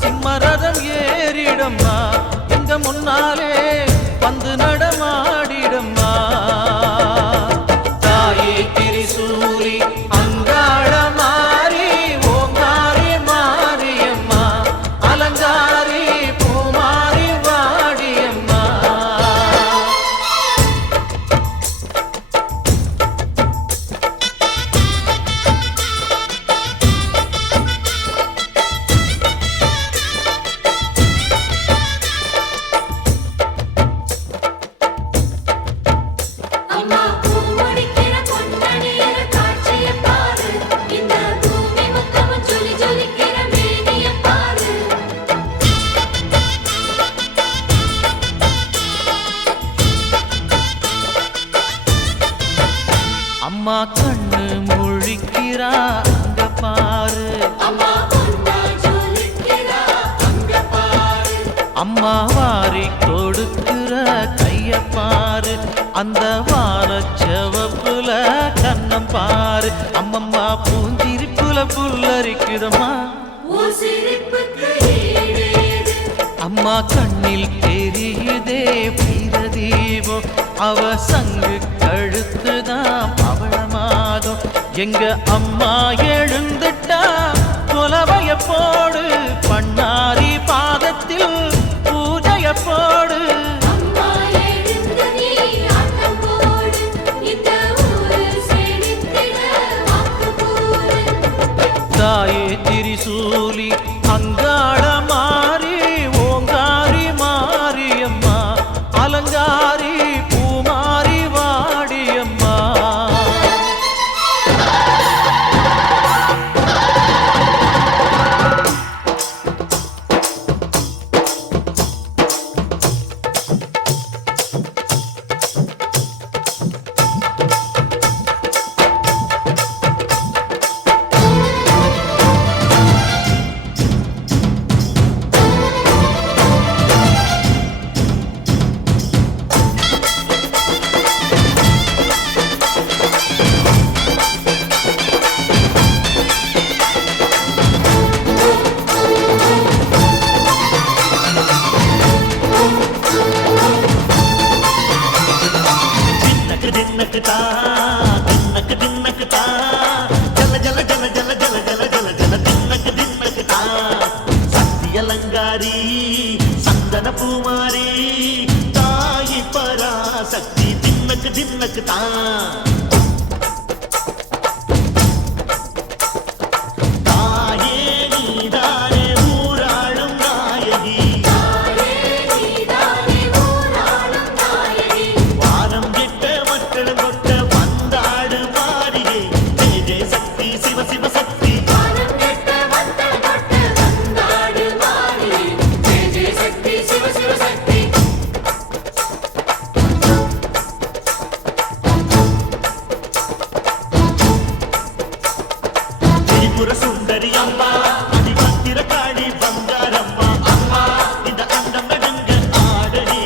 சிம்மரதம் ஏறிடம்மா எங்க முன்னாலே வந்து நடமாடிடம்மா தாயே திரிசூலி அங்காள மாறி ஓங்காரி மாரியம்மா அலங்காரி பூமாரி வாடியம்மா அம்மா கண்ணு முழிக்கிறா அங்க பாரு அம்மா வாரி கொடுக்கிற கைய பாரு அந்த வானச்சவப்புல கண்ணம் பாரு அம்மம்மா பூஞ்சிரிப்புல புல்லரிக்குதம்மா அம்மா கண்ணில் தெரியுதே வீரதீபம் அவ சங்கு கழுத்துதான் பவளமாகும் எங்க அம்மா எழுந்துட்டா கொலவைய போடு பண்ணாரி பாதத்தில் பூஜைய போடு தாயே திரிசூலி அங்காள மாறி ஓங்காரி மாரியம்மா அலங்காரி பூமாரி வாடியம்மா சக்தியலங்காரி சந்தன பூமாரி தாயி பராசக்தி தின்னக்கு தின்னக்கு தான் சுந்தரி அம்மா அதிபத்திர காளி பங்காரம்மா அம்மா இந்த அண்டம் நடுங்க ஆடடி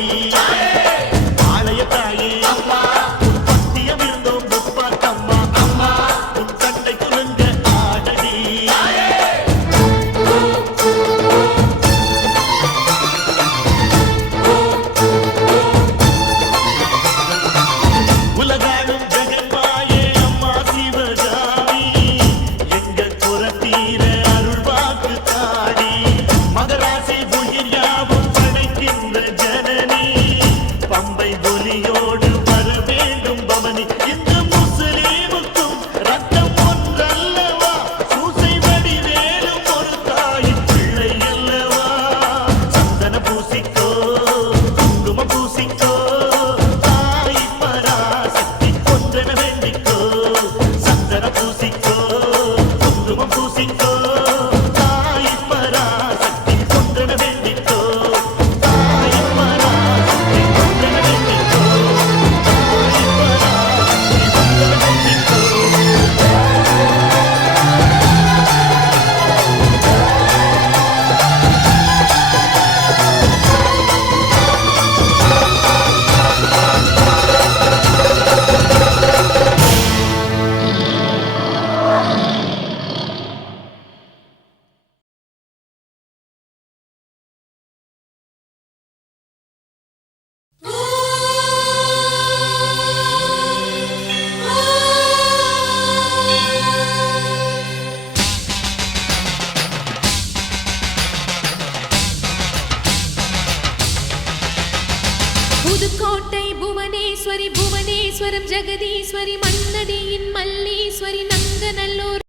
ஆலய தாயே அம்மா உன் பத்தியம் இருந்தோம் முப்பாத்தம்மா அம்மா உன் கட்டை குலுங்க ஆடடி உலகாடும் ஜெகன்மாயே அம்மா சிவகா புதுக்கோட்டை புவனேஸ்வரி புவனேஸ்வரம் ஜெகதீஸ்வரி மன்னடியின் மல்லீஸ்வரி நங்கநல்லூர்